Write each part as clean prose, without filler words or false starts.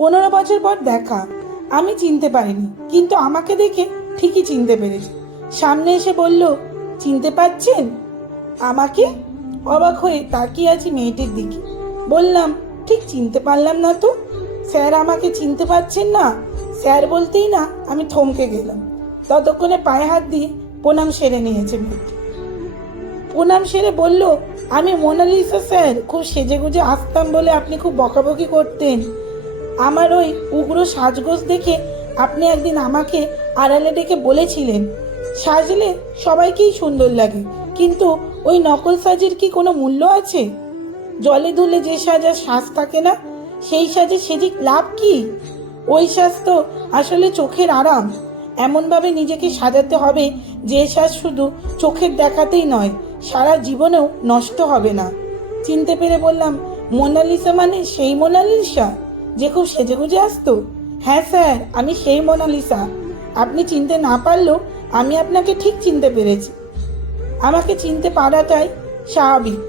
15 বছর পর দেখা। আমি চিনতে পারিনি, কিন্তু আমাকে দেখে ঠিকই চিনতে পেরেছে। সামনে এসে বলল, চিনতে পারছেন আমাকে? অবাক হয়ে তাকিয়ে আছি মেয়েটির দিকে। বললাম, ঠিক চিনতে পারলাম না তো। স্যার আমাকে চিনতে পারছেন না? স্যার বলতেই না আমি থমকে গেলাম। ততক্ষণে পায়ে হাত দিয়ে প্রণাম সেরে নিয়েছে মেয়েটি। প্রণাম সেরে বলল, আমি মোনালিসা স্যার। খুব সেজেগুজে আসতাম বলে আপনি খুব বকাবকি করতেন। আমার ওই উগ্র সাজগোজ দেখে আপনি একদিন আমাকে আড়ালে ডেকে বলেছিলেন, সাজলে সবাইকেই সুন্দর লাগে, কিন্তু ওই নকল সাজের কি কোনো মূল্য আছে? জলে ধুলে যে সাজার সাজ থাকে না, সেই সাজে সেজে লাভ কি? ওই সাজ তো আসলে চোখের আরাম। এমনভাবে নিজেকে সাজাতে হবে যে সাজ শুধু চোখের দেখাতেই নয়, সারা জীবনেও নষ্ট হবে না। চিনতে পেরে বললাম, মোনালিসা মানে সেই মোনালিসা যে খুব সেজেগুজে আসতো? হ্যাঁ স্যার, আমি সেই মোনালিসা। আপনি চিনতে না পারলেও আমি আপনাকে ঠিক চিনতে পেরেছি। আমাকে চিনতে পারাটাই স্বাভাবিক।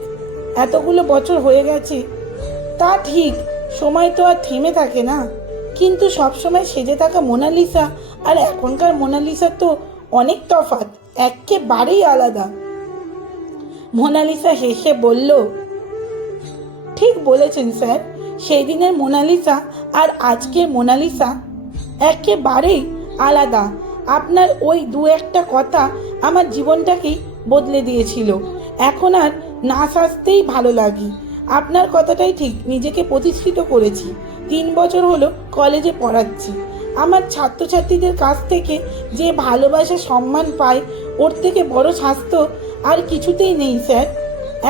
এতগুলো বছর হয়ে গেছে, তা ঠিক, সময় তো আর থেমে থাকে না। কিন্তু সবসময় সেজে থাকা মোনালিসা আর এখনকার মোনালিসা তো অনেক তফাৎ, একেবারেই আলাদা। মোনালিসা হেসে বলল, ঠিক বলেছেন স্যার। সেই দিনের মোনালিসা আর আজকের মোনালিসা একেবারেই আলাদা। আপনার ওই দু একটা কথা আমার জীবনটাকেই বদলে দিয়েছিল। এখন আর না সাজতেই ভালো লাগে। আপনার কথাটাই ঠিক, নিজেকে প্রতিষ্ঠিত করেছি। 3 বছর হলো কলেজে পড়াচ্ছি। আমার ছাত্রছাত্রীদের কাছ থেকে যে ভালোবাসা সম্মান পাই, ওর থেকে বড় স্বাস্থ্য আর কিছুতেই নেই স্যার।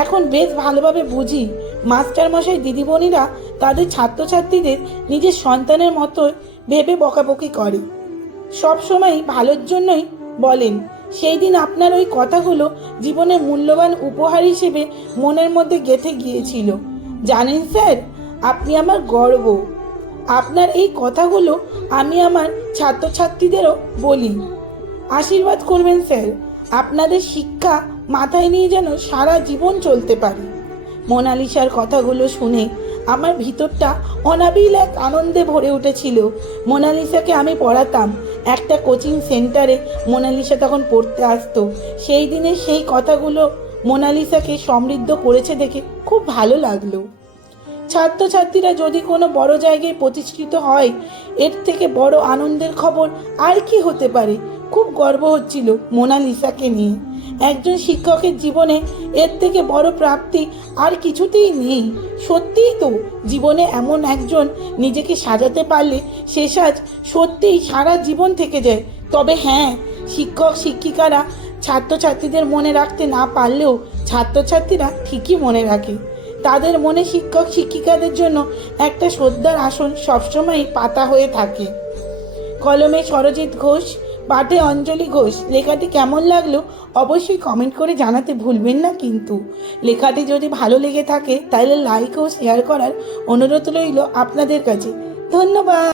এখন বেশ ভালোভাবে বুঝি, মাস্টারমশাই দিদিমণিরা তাদের ছাত্রছাত্রীদের নিজের সন্তানের মতো ভেবে বকাবকি করে, সব সময় ভালোর জন্যই বলেন। সেই দিন আপনার ওই কথাগুলো জীবনের মূল্যবান উপহার হিসেবে মনের মধ্যে গেঁথে গিয়েছিল। জানেন স্যার, আপনি আমার গর্ব। আপনার এই কথাগুলো আমি আমার ছাত্রছাত্রীদেরও বলি। আশীর্বাদ করবেন স্যার, আপনাদের শিক্ষা মাথায় নিয়ে যেন সারা জীবন চলতে পারে। মোনালিসার কথাগুলো শুনে আমার ভিতরটা অনাবিল এক আনন্দে ভরে উঠেছিল। মোনালিসাকে আমি পড়াতাম একটা কোচিং সেন্টারে। মোনালিসা তখন পড়তে আসতো। সেই দিনে সেই কথাগুলো মোনালিসাকে সমৃদ্ধ করেছে দেখে খুব ভালো লাগলো। ছাত্রছাত্রীরা যদি কোনো বড় জায়গায় প্রতিষ্ঠিত হয়, এর থেকে বড় আনন্দের খবর আর কি হতে পারে। খুব গর্ব হচ্ছিল মোনালিসাকে নিয়ে। একজন শিক্ষকের জীবনে এর থেকে বড় প্রাপ্তি আর কিছুতেই নেই। সত্যিই তো, জীবনে এমন একজন নিজেকে সাজাতে পারলে সে সাজ সত্যিই সারা জীবন থেকে যায়। তবে হ্যাঁ, শিক্ষক শিক্ষিকারা ছাত্রছাত্রীদের মনে রাখতে না পারলেও ছাত্রছাত্রীরা ঠিকই মনে রাখে। তাদের মনে শিক্ষক শিক্ষিকাদের জন্য একটা শ্রদ্ধার আসন সবসময় পাতা হয়ে থাকে। কলমে সরজিৎ ঘোষ, পাঠে অঞ্জলি ঘোষ। লেখাটি কেমন লাগলো অবশ্যই কমেন্ট করে জানাতে ভুলবেন না। কিন্তু লেখাটি যদি ভালো লেগে থাকে তাহলে লাইক ও শেয়ার করার অনুরোধ রইল আপনাদের কাছে। ধন্যবাদ।